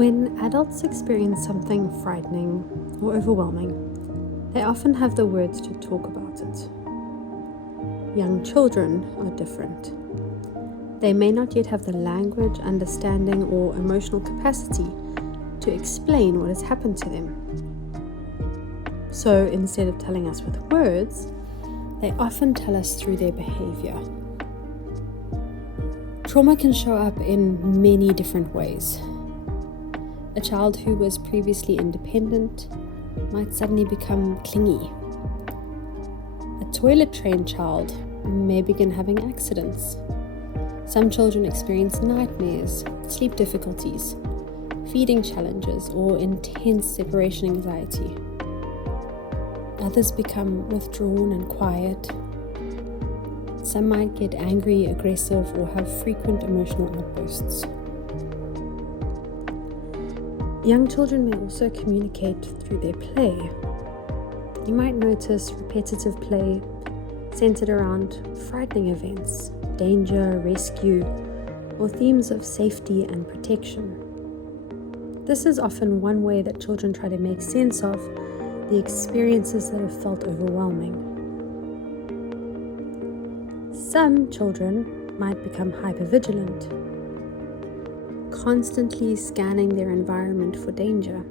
When adults experience something frightening or overwhelming, they often have the words to talk about it. Young children are different. They may not yet have the language, understanding, or emotional capacity to explain what has happened to them. So instead of telling us with words, they often tell us through their behavior. Trauma can show up in many different ways. A child who was previously independent might suddenly become clingy. A toilet-trained child may begin having accidents. Some children experience nightmares, sleep difficulties, feeding challenges, or intense separation anxiety. Others become withdrawn and quiet. Some might get angry, aggressive, or have frequent emotional outbursts. Young children may also communicate through their play. You might notice repetitive play centered around frightening events, danger, rescue, or themes of safety and protection. This is often one way that children try to make sense of the experiences that have felt overwhelming. Some children might become hypervigilant, constantly scanning their environment for danger.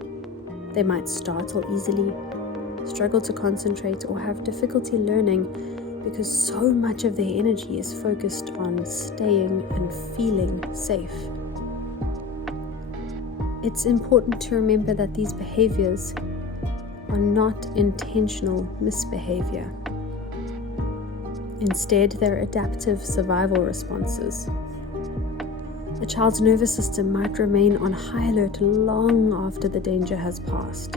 They might startle easily, struggle to concentrate, or have difficulty learning because so much of their energy is focused on staying and feeling safe. It's important to remember that these behaviors are not intentional misbehavior. Instead, they're adaptive survival responses. A child's nervous system might remain on high alert long after the danger has passed,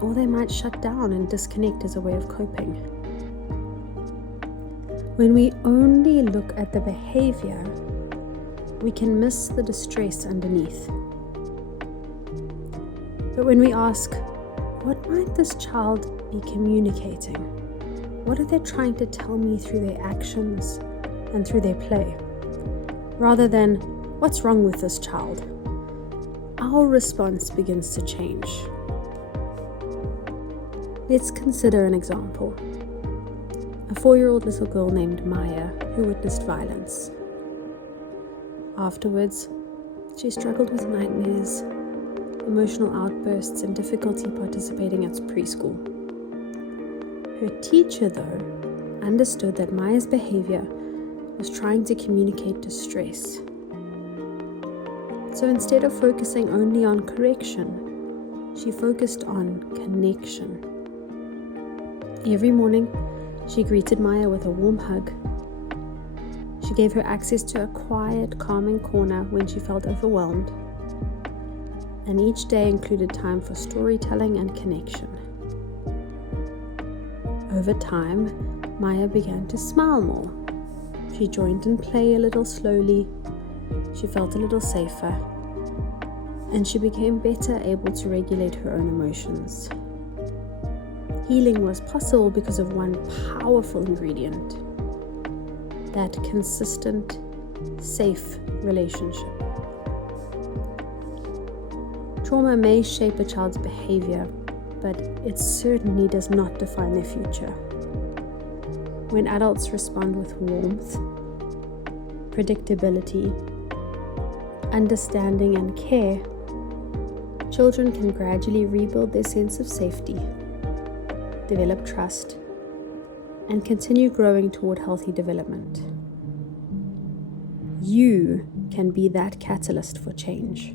or they might shut down and disconnect as a way of coping. When we only look at the behavior, we can miss the distress underneath. But when we ask, what might this child be communicating? What are they trying to tell me through their actions and through their play? Rather than, what's wrong with this child? Our response begins to change. Let's consider an example. A 4-year-old little girl named Maya who witnessed violence. Afterwards, she struggled with nightmares, emotional outbursts, and difficulty participating at preschool. Her teacher, though, understood that Maya's behavior was trying to communicate distress. So instead of focusing only on correction, she focused on connection. Every morning, she greeted Maya with a warm hug. She gave her access to a quiet, calming corner when she felt overwhelmed. And each day included time for storytelling and connection. Over time, Maya began to smile more. She joined in play a little slowly, she felt a little safer, and she became better able to regulate her own emotions. Healing was possible because of one powerful ingredient: that consistent, safe relationship. Trauma may shape a child's behavior, but it certainly does not define their future. When adults respond with warmth, predictability, understanding, and care, children can gradually rebuild their sense of safety, develop trust, and continue growing toward healthy development. You can be that catalyst for change.